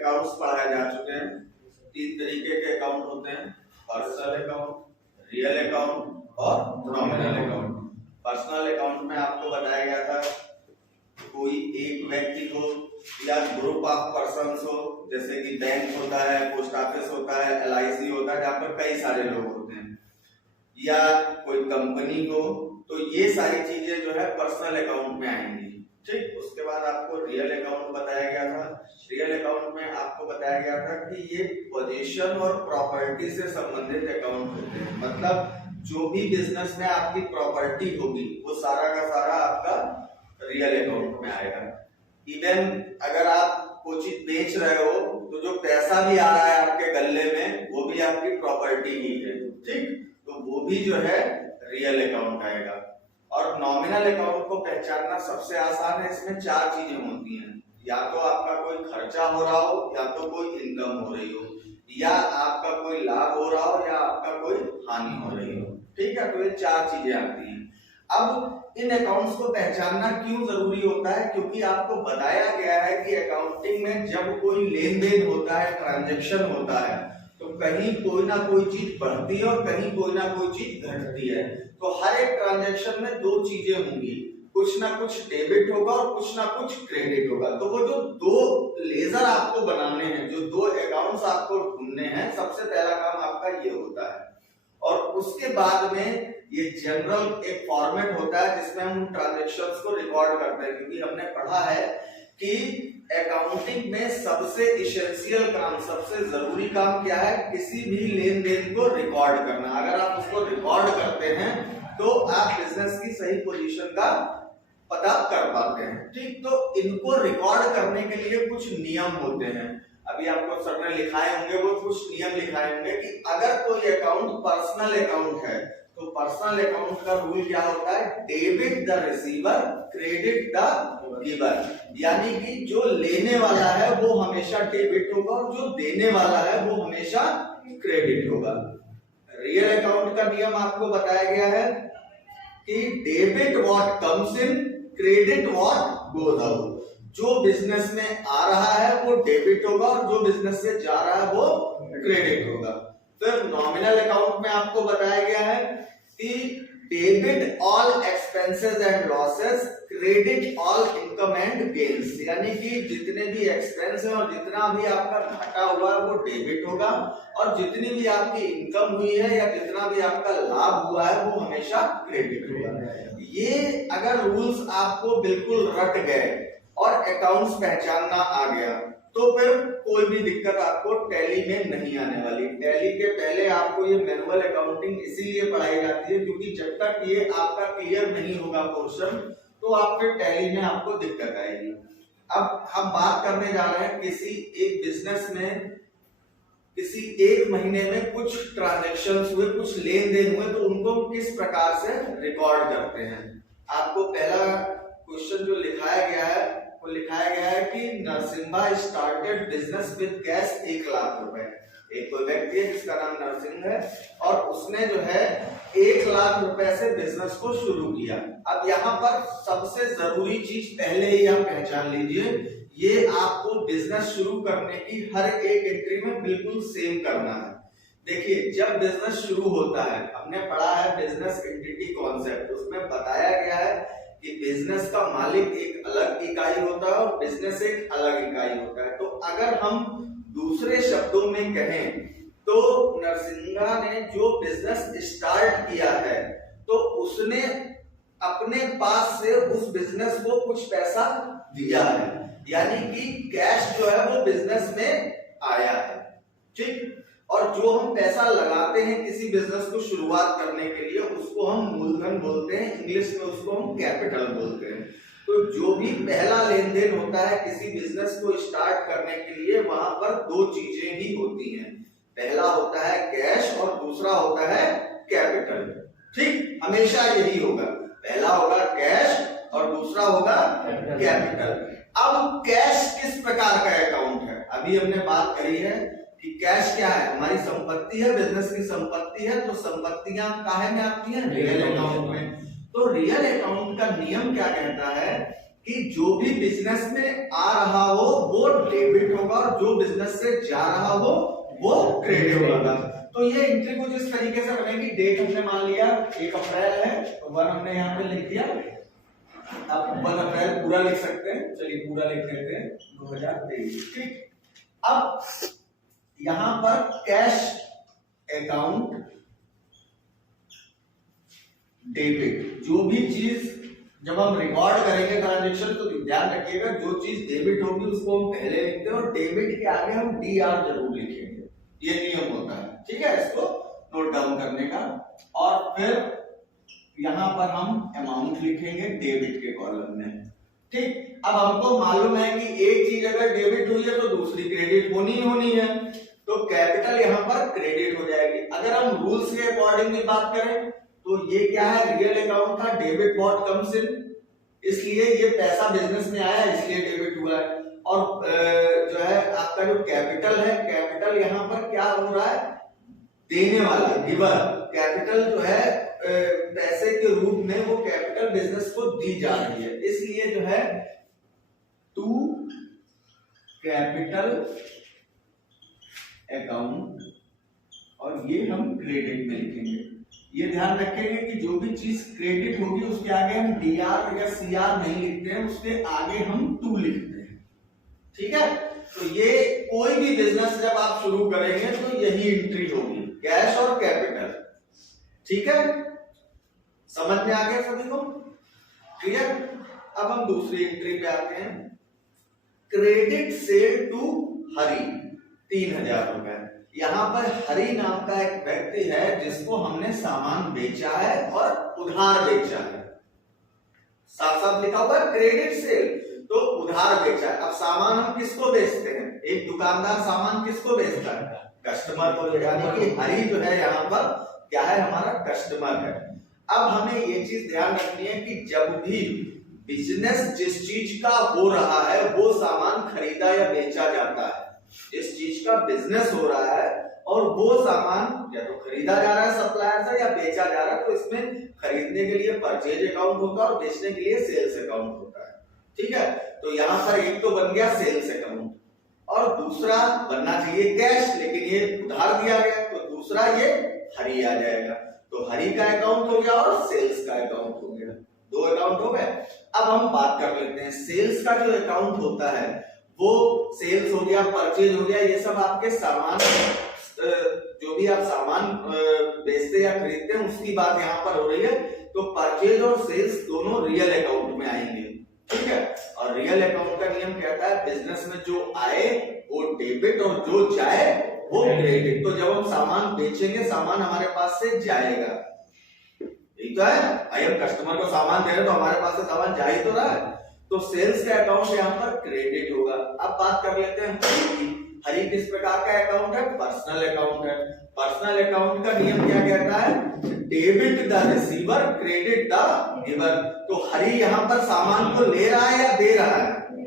Accounts पढ़ाए जा चुके हैं। 3 तरीके के अकाउंट होते हैं, पर्सनल अकाउंट, रियल अकाउंट और नॉमिनल अकाउंट। पर्सनल अकाउंट में आपको बताया गया था कोई एक व्यक्ति हो या ग्रुप ऑफ पर्सन्स हो, जैसे कि बैंक होता है, पोस्ट ऑफिस होता है, LIC होता है, जहाँ पर कई सारे लोग होते हैं, या कोई कंपनी को, तो ये सारी चीजें जो है पर्सनल अकाउंट में आएंगी। ठीक, उसके बाद आपको रियल अकाउंट बताया गया था। रियल अकाउंट में आपको बताया गया था कि ये पोजीशन और प्रॉपर्टी से संबंधित अकाउंट होते हैं, मतलब जो भी बिजनेस में आपकी प्रॉपर्टी होगी वो सारा का सारा आपका रियल अकाउंट में आएगा। इवन अगर आप कोई चीज बेच रहे हो तो जो पैसा भी आ रहा है आपके गल्ले में वो भी आपकी प्रॉपर्टी ही है। ठीक, तो वो भी जो है रियल अकाउंट आएगा। और नॉमिनल अकाउंट को पहचानना सबसे आसान है। इसमें 4 चीजें होती हैं, या तो आपका कोई खर्चा हो रहा हो, या तो कोई इनकम हो रही हो, या आपका कोई लाभ हो रहा हो, या आपका कोई हानि हो रही हो। ठीक है, तो ये 4 चीजें आती हैं। अब इन अकाउंट्स को पहचानना क्यों जरूरी होता है? क्योंकि आपको बताया गया है कि अकाउंटिंग में जब कोई लेन देन होता है, ट्रांजैक्शन होता है, तो कहीं कोई ना कोई चीज बढ़ती है और कहीं कोई ना कोई चीज घटती है। तो हर एक ट्रांजैक्शन में 2 चीजें होंगी, कुछ ना कुछ डेबिट होगा और कुछ ना कुछ क्रेडिट होगा। तो वो जो 2 लेजर आपको बनाने हैं, जो 2 अकाउंट्स आपको ढूंढने हैं, सबसे पहला काम आपका ये होता है। और उसके बाद में ये जनरल एक फॉर्मेट होता है जिसमें हम ट्रांजैक्शंस को रिकॉर्ड करते हैं, क्योंकि हमने पढ़ा है कि अकाउंटिंग में सबसे इसेंशियल काम, सबसे जरूरी काम क्या है? किसी भी लेन देन को रिकॉर्ड करना। अगर आप उसको रिकॉर्ड करते हैं तो आप बिजनेस की सही पोजीशन का पता कर पाते हैं। ठीक, तो इनको रिकॉर्ड करने के लिए कुछ नियम होते हैं। अभी आपको सर ने लिखाए होंगे, वो कुछ नियम लिखाए होंगे कि अगर कोई अकाउंट पर्सनल अकाउंट है तो पर्सनल अकाउंट का रूल क्या होता है? Debit the receiver, credit the giver. यानी कि जो लेने वाला है वो हमेशा डेबिट होगा और जो देने वाला है वो हमेशा क्रेडिट होगा। रियल अकाउंट का नियम आपको बताया गया है कि debit what comes in, credit what goes out. जो बिजनेस में आ रहा है वो डेबिट होगा और जो बिजनेस से जा रहा है वो क्रेडिट होगा। फिर नॉमिनल अकाउंट में आपको बताया गया है कि debit all expenses and losses, credit all income and gains. यानी कि जितने भी एक्सपेंस है और जितना भी आपका घाटा हुआ है वो डेबिट होगा, और जितनी भी आपकी इनकम हुई है या जितना भी आपका लाभ हुआ है वो हमेशा क्रेडिट होगा। ये अगर रूल्स आपको बिल्कुल रट गए और अकाउंट्स पहचानना आ गया तो फिर कोई भी दिक्कत आपको टैली में नहीं आने वाली। टैली के पहले आपको ये मैनुअल अकाउंटिंग इसीलिए पढ़ाई जाती है क्योंकि जब तक ये आपका क्लियर नहीं होगा पोर्शन तो आप फिर टैली में आपको दिक्कत आएगी। अब हम बात करने जा रहे हैं किसी एक बिजनेस में किसी एक महीने में कुछ ट्रांजैक्शंस हुए, कुछ लेन देन हुए, तो उनको किस प्रकार से रिकॉर्ड करते हैं। आपको पहला क्वेश्चन जो लिखाया गया है वो लिखाया गया है कि Narasimha started business with cash 1 lakh रुपए। एक कोई व्यक्ति है जिसका नाम नरसिंह है और उसने जो है 1 लाख रुपए से बिजनेस को शुरू किया। अब यहाँ पर सबसे जरूरी चीज पहले ही आप पहचान लीजिए, ये आपको बिजनेस शुरू करने की हर एक एंट्री में बिल्कुल सेम करना है। देखिए, जब बिजनेस शुरू होता है, हमने पढ़ा है बिजनेस एंटिटी कॉन्सेप्ट, उसमें बताया गया है कि बिजनेस का मालिक एक अलग इकाई होता है और बिजनेस एक अलग इकाई होता है। तो अगर हम दूसरे शब्दों में कहें तो नरसिंहा ने जो बिजनेस स्टार्ट किया है तो उसने अपने पास से उस बिजनेस को कुछ पैसा दिया है, यानी कि कैश जो है वो बिजनेस में आया है। ठीक, और जो हम पैसा लगाते हैं किसी बिजनेस को शुरुआत करने के लिए उसको हम मूलधन बोलते हैं, इंग्लिश में उसको हम कैपिटल बोलते हैं। तो जो भी पहला लेन देन होता है किसी बिजनेस को स्टार्ट करने के लिए वहां पर 2 चीजें ही होती हैं, पहला होता है कैश और दूसरा होता है कैपिटल। ठीक, हमेशा यही होगा, पहला होगा कैश और दूसरा होगा कैपिटल। अब कैश किस प्रकार का अकाउंट है? अभी हमने बात करी है कि कैश क्या है, हमारी संपत्ति है, बिजनेस की संपत्ति है, तो संपत्तियां काहे में आती हैं? रियल अकाउंट में। तो रियल अकाउंट का नियम क्या कहता है कि जो भी बिजनेस में आ रहा हो वो डेबिट होगा और जो बिजनेस से जा रहा हो वो क्रेडिट होगा। तो ये एंट्री कुछ इस तरीके से बनेगी। डेट हमने मान लिया 1 अप्रैल है तो 1 हमने यहाँ पे लिख दिया। अब 1 अप्रैल पूरा लिख सकते हैं, चलिए पूरा लिख देते हैं 2023। ठीक, अब यहां पर कैश अकाउंट डेबिट, जो भी चीज जब हम रिकॉर्ड करेंगे ट्रांजैक्शन तो ध्यान रखिएगा जो चीज डेबिट होगी उसको हम पहले लिखते हैं और डेबिट के आगे हम डीआर जरूर लिखेंगे, ये नियम होता है। ठीक है, इसको नोट डाउन करने का। और फिर यहां पर हम अमाउंट लिखेंगे डेबिट के कॉलम में। ठीक, अब हमको मालूम है कि एक चीज अगर डेबिट हुई है तो दूसरी क्रेडिट होनी ही होनी है, तो कैपिटल यहां पर क्रेडिट हो जाएगी। अगर हम रूल्स के अकॉर्डिंग में बात करें तो ये क्या है, रियल अकाउंट का डेबिट व्हाट कम्स इन, इसलिए ये पैसा बिजनेस में आया इसलिए डेबिट हुआ है। और जो है आपका जो कैपिटल है, कैपिटल यहां पर क्या हो रहा है, देने वाला, गिवर। कैपिटल जो है पैसे के रूप में वो कैपिटल बिजनेस को दी जा रही है, इसलिए जो है टू कैपिटल अकाउंट, और ये हम क्रेडिट में लिखेंगे। ये ध्यान रखेंगे कि जो भी चीज क्रेडिट होगी उसके आगे हम डीआर या सीआर नहीं लिखते हैं, उसके आगे हम टू लिखते हैं। ठीक है, तो ये कोई भी बिजनेस जब आप शुरू करेंगे तो यही एंट्री होगी, कैश और कैपिटल। ठीक है, समझ में आ गया सभी को? क्लियर? अब हम दूसरी एंट्री पे आते हैं। क्रेडिट सेल टू हरी 3000 रुपए। यहां पर हरी नाम का एक व्यक्ति है जिसको हमने सामान बेचा है और उधार बेचा है। साफ साफ लिखा हुआ है क्रेडिट सेल, तो उधार बेचा है। अब सामान हम किसको बेचते हैं, एक दुकानदार सामान किसको बेचता है, कस्टमर को, यानी कि हरी जो है यहाँ पर क्या है, हमारा कस्टमर है। अब हमें ये चीज ध्यान रखनी है कि जब भी बिजनेस जिस चीज का हो रहा है वो सामान खरीदा या बेचा जाता है, जिस चीज का बिजनेस हो रहा है और वो सामान या तो खरीदा जा रहा है सप्लायर से या बेचा जा रहा है, तो इसमें खरीदने के लिए परचेज अकाउंट होता है और बेचने के लिए सेल्स अकाउंट होता है। ठीक है, तो यहाँ पर एक तो बन गया सेल्स अकाउंट और दूसरा बनना चाहिए कैश, लेकिन ये उधार दिया गया तो दूसरा ये हरी आ जाएगा। तो हरी का अकाउंट हो गया और सेल्स का अकाउंट हो गया, 2 अकाउंट हो गए। अब हम बात कर लेते हैं सेल्स का जो अकाउंट होता है, वो सेल्स हो गया, परचेज हो गया, ये सब आपके सामान, जो भी आप सामान बेचते या खरीदते हैं उसकी बात यहाँ पर हो रही है। तो परचेज और सेल्स दोनों रियल अकाउंट में आएंगे। ठीक है, और रियल अकाउंट का नियम कहता है बिजनेस में जो आए वो डेबिट और जो जाए वो क्रेडिट। तो जब हम सामान बेचेंगे सामान हमारे पास से जाएगा, ठीक तो है भाई, हम कस्टमर को सामान दे रहे हैं तो हमारे पास से सामान जा ही तो रहा है, तो सेल्स का अकाउंट यहाँ पर क्रेडिट होगा। अब बात कर लेते हैं हरी की। हरी किस प्रकार का अकाउंट है, पर्सनल अकाउंट है। पर्सनल अकाउंट का नियम क्या कहता है, debit the receiver credit the giver. तो हरी यहाँ पर सामान को ले रहा है या दे रहा है,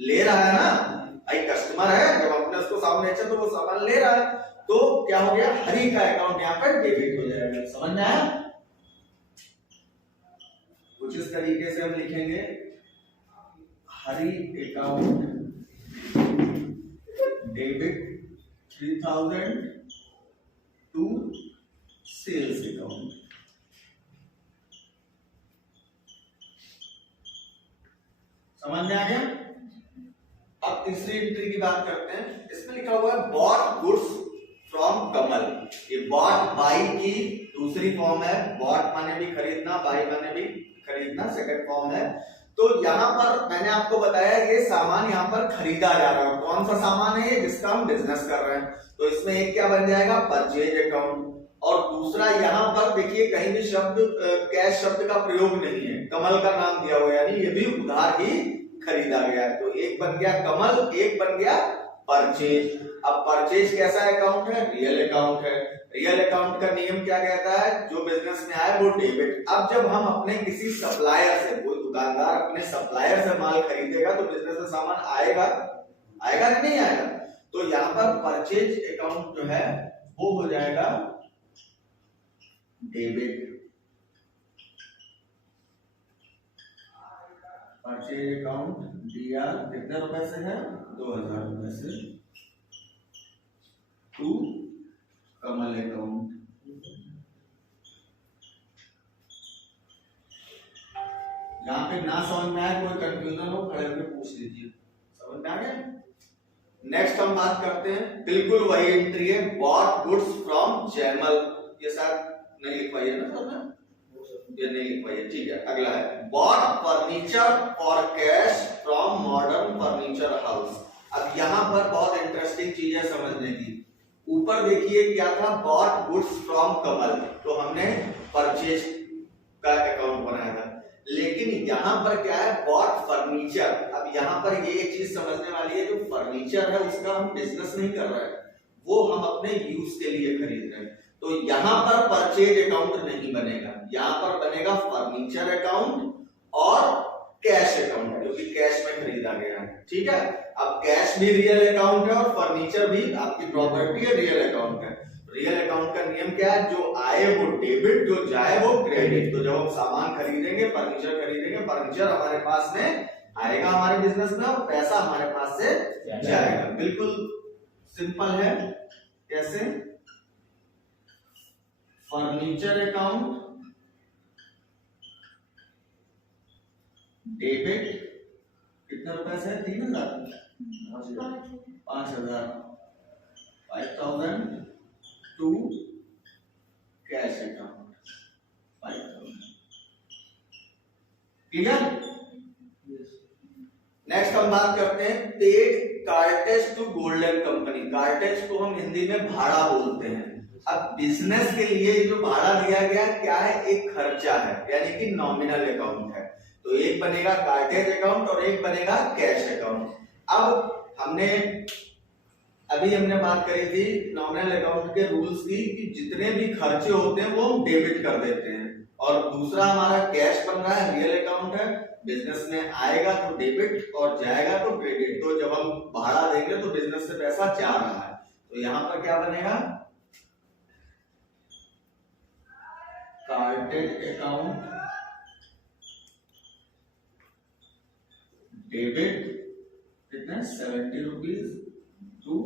ले रहा है ना भाई, कस्टमर है, जब अपने उसको सामान बेचा तो वो सामान ले रहा है, तो क्या हो गया, हरी का अकाउंट यहाँ पर डेबिट हो जाएगा। समझ में आया? कुछ इस तरीके से हम लिखेंगे, Hari account debit 3000 to sales account. समझ में आ गया? अब तीसरी एंट्री की बात करते हैं। इसमें लिखा हुआ है बॉट गुड्स फ्रॉम कमल। ये बॉट बाई की दूसरी फॉर्म है, बॉट माने भी खरीदना, बाई माने भी खरीदना, सेकंड फॉर्म है। तो यहाँ पर मैंने आपको बताया ये सामान यहाँ पर खरीदा जा रहा है। कौन सा सामान है ये, जिसका हम बिजनेस कर रहे हैं, तो इसमें एक क्या बन जाएगा, परचेज अकाउंट। और दूसरा यहाँ पर देखिए कहीं भी शब्द कैश शब्द का प्रयोग नहीं है, कमल का नाम दिया हुआ है, यानी ये भी उधार ही खरीदा गया है। तो एक बन गया कमल, एक बन गया परचेज। अब परचेज कैसा अकाउंट है, रियल अकाउंट है। रियल अकाउंट का नियम क्या कहता है, जो बिजनेस में आए वो डेबिट। अब जब हम अपने किसी सप्लायर से, कोई दुकानदार अपने सप्लायर से माल खरीदेगा तो बिजनेस में सामान आएगा, आएगा कि नहीं आएगा? तो यहाँ पर परचेज अकाउंट जो है वो हो जाएगा डेबिट। परचेज अकाउंट DR कितने रुपए से है, 2000 रुपए से, टू कमल अकाउंट। यहाँ पे ना समझ में आए, कोई कंफ्यूजन हो, खड़े होकर पूछ लीजिए। समझ में आ गया? नेक्स्ट हम बात करते हैं, बिल्कुल वही एंट्री है, बॉट गुड्स फ्रॉम जयमल। ये शायद नहीं लिख पाई है ना सर, ये नहीं लिख पाई है, ठीक है। अगला है bought furniture for cash from Modern Furniture House. अब यहाँ पर बहुत इंटरेस्टिंग चीज है समझने की। ऊपर देखिए क्या था, बॉट गुड्स फ्रॉम कमल, तो हमने परचेज का अकाउंट बनाया था। लेकिन यहाँ पर क्या है, बॉट फर्नीचर। अब यहाँ पर ये एक चीज समझने वाली है, जो फर्नीचर है उसका हम बिजनेस नहीं कर रहे हैं, वो हम अपने यूज के लिए खरीद रहे हैं। तो यहाँ पर परचेज अकाउंट नहीं बनेगा, यहाँ पर बनेगा फर्नीचर अकाउंट और कैश अकाउंट, क्योंकि कैश में खरीदा गया है। ठीक है, अब कैश भी रियल अकाउंट है और फर्नीचर भी आपकी प्रॉपर्टी है, रियल अकाउंट है। रियल अकाउंट का नियम क्या है, जो आए वो डेबिट, जो जाए वो क्रेडिट। तो जब हम सामान खरीदेंगे, फर्नीचर खरीदेंगे, फर्नीचर हमारे पास में आएगा हमारे बिजनेस में और पैसा हमारे पास से जाएगा। बिल्कुल सिंपल है। कैसे, फर्नीचर अकाउंट डेबिट कितने रुपए से, 3000, 5000, 5000 to cash account 5000। Clear? Next हम बात करते हैं paid cartage to golden company. Cartage को हम हिंदी में भाड़ा बोलते हैं। अब बिजनेस के लिए जो भाड़ा दिया गया क्या है, एक खर्चा है, यानी कि नॉमिनल अकाउंट है। तो एक बनेगा कार्टेज अकाउंट और एक बनेगा कैश अकाउंट। अब हमने बात करी थी नॉमिनल अकाउंट के रूल्स की, कि जितने भी खर्चे होते हैं वो हम डेबिट कर देते हैं। और दूसरा हमारा कैश बन रहा है, रियल अकाउंट है, बिजनेस में आएगा तो डेबिट और जाएगा तो क्रेडिट। तो जब हम भाड़ा देंगे तो बिजनेस से पैसा जा रहा है, तो यहाँ पर क्या बनेगा, कार्टेज अकाउंट डेबिट कितना, 70 rupees to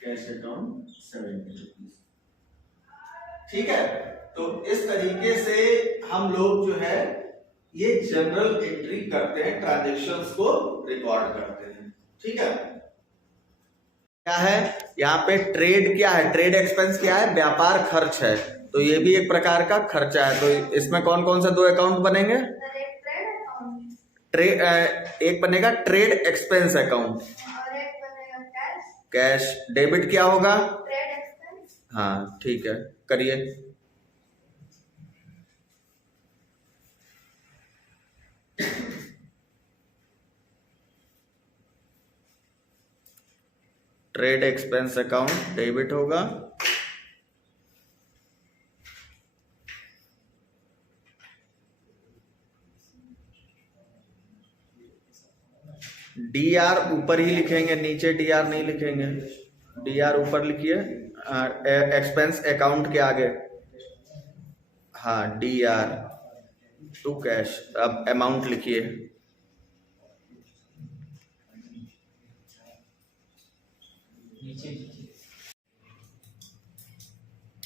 cash account 70 rupees. ठीक है, तो इस तरीके से हम लोग जो है ये जनरल एंट्री करते हैं, ट्रांजैक्शंस को रिकॉर्ड करते हैं। ठीक है, क्या है यहाँ पे ट्रेड, क्या है ट्रेड एक्सपेंस, क्या है व्यापार खर्च है, तो ये भी एक प्रकार का खर्चा है। तो इसमें कौन कौन सा दो अकाउंट बनेंगे, एक बनेगा ट्रेड एक्सपेंस अकाउंट और एक बनेगा कैश। डेबिट क्या होगा, ट्रेड एक्सपेंस। हाँ ठीक है, करिए। ट्रेड एक्सपेंस अकाउंट डेबिट होगा, DR ऊपर ही लिखेंगे, नीचे DR नहीं लिखेंगे। DR ऊपर लिखिए, एक्सपेंस अकाउंट के आगे, हाँ DR टू कैश। अब अमाउंट लिखिए,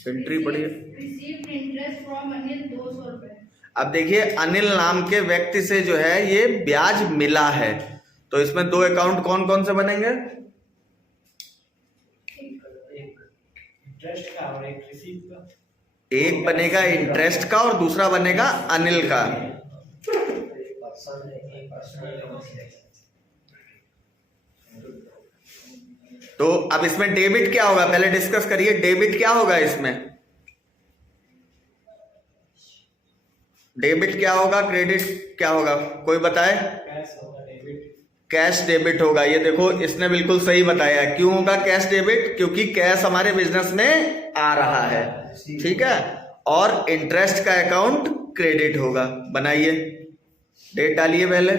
एंट्री पढ़िए। रिसीव्ड इंटरेस्ट फ्रॉम अनिल 200 रुपए। अब देखिए अनिल नाम के व्यक्ति से जो है ये ब्याज मिला है, तो इसमें दो अकाउंट कौन कौन से बनेंगे, एक इंटरेस्ट का और एक रिसीव का। एक बनेगा इंटरेस्ट का और दूसरा बनेगा अनिल का। तो अब इसमें डेबिट क्या होगा, पहले डिस्कस करिए, डेबिट क्या होगा इसमें, डेबिट क्या होगा, क्रेडिट क्या होगा, कोई बताए। कैश होगा डेबिट। कैश डेबिट होगा। ये देखो इसने बिल्कुल सही बताया। क्यों होगा कैश डेबिट, क्योंकि कैश हमारे बिजनेस में आ रहा है। ठीक है, और इंटरेस्ट का अकाउंट क्रेडिट होगा। बनाइए, डेट डालिए पहले।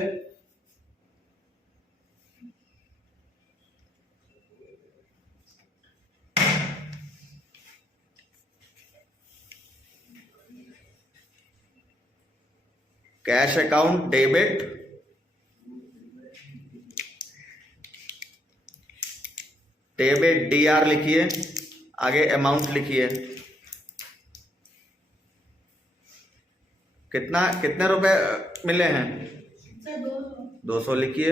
Cash account debit, debit DR लिखिए, आगे अमाउंट लिखिए, कितने रुपए मिले हैं? 200 लिखिए।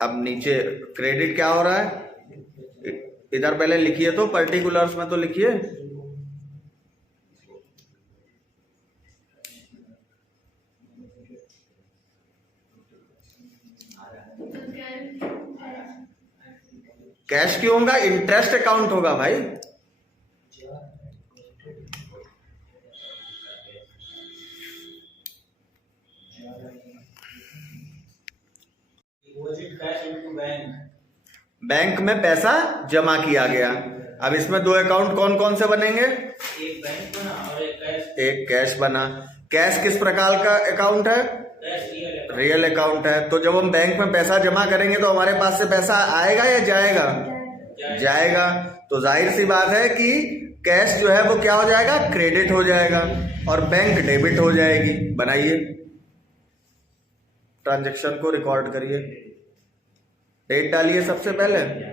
अब नीचे क्रेडिट क्या हो रहा है, इधर पहले लिखिए, तो पर्टिकुलर्स में तो लिखिए। कैश क्यों होगा? इंटरेस्ट अकाउंट होगा भाई। बैंक में पैसा जमा किया गया। अब इसमें दो अकाउंट कौन कौन से बनेंगे? एक बैंक बना और एक कैश। एक कैश बना। कैश किस प्रकार का अकाउंट है? रियल अकाउंट है। तो जब हम बैंक में पैसा जमा करेंगे तो हमारे पास से पैसा आएगा या जाएगा? जाएगा। तो जाहिर सी बात है कि कैश जो है वो क्या हो जाएगा? क्रेडिट हो जाएगा और बैंक डेबिट हो जाएगी। बनाइए, ट्रांजैक्शन को रिकॉर्ड करिए, डेट डालिए सबसे पहले।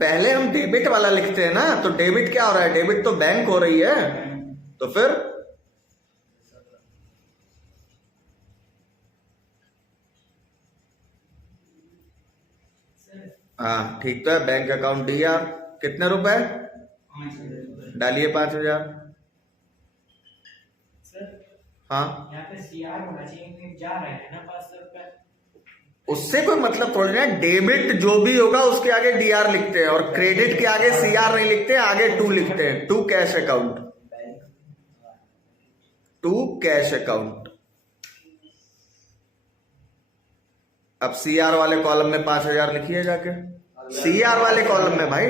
पहले हम डेबिट वाला लिखते हैं ना, तो डेबिट क्या हो रहा है? डेबिट तो बैंक हो रही है। तो फिर हाँ ठीक तो है। बैंक अकाउंट DR, कितने रुपए डालिए? 5000। हाँ, यहाँ पे CR होना चाहिए, जा रहे हैं ना 500 रुपए। उससे कोई मतलब थोड़ी ना। डेबिट जो भी होगा उसके आगे DR लिखते हैं और क्रेडिट के आगे CR नहीं लिखते, आगे टू लिखते हैं। To cash account, to cash account. अब CR वाले कॉलम में 5000 लिखिए जाके, CR वाले कॉलम में भाई।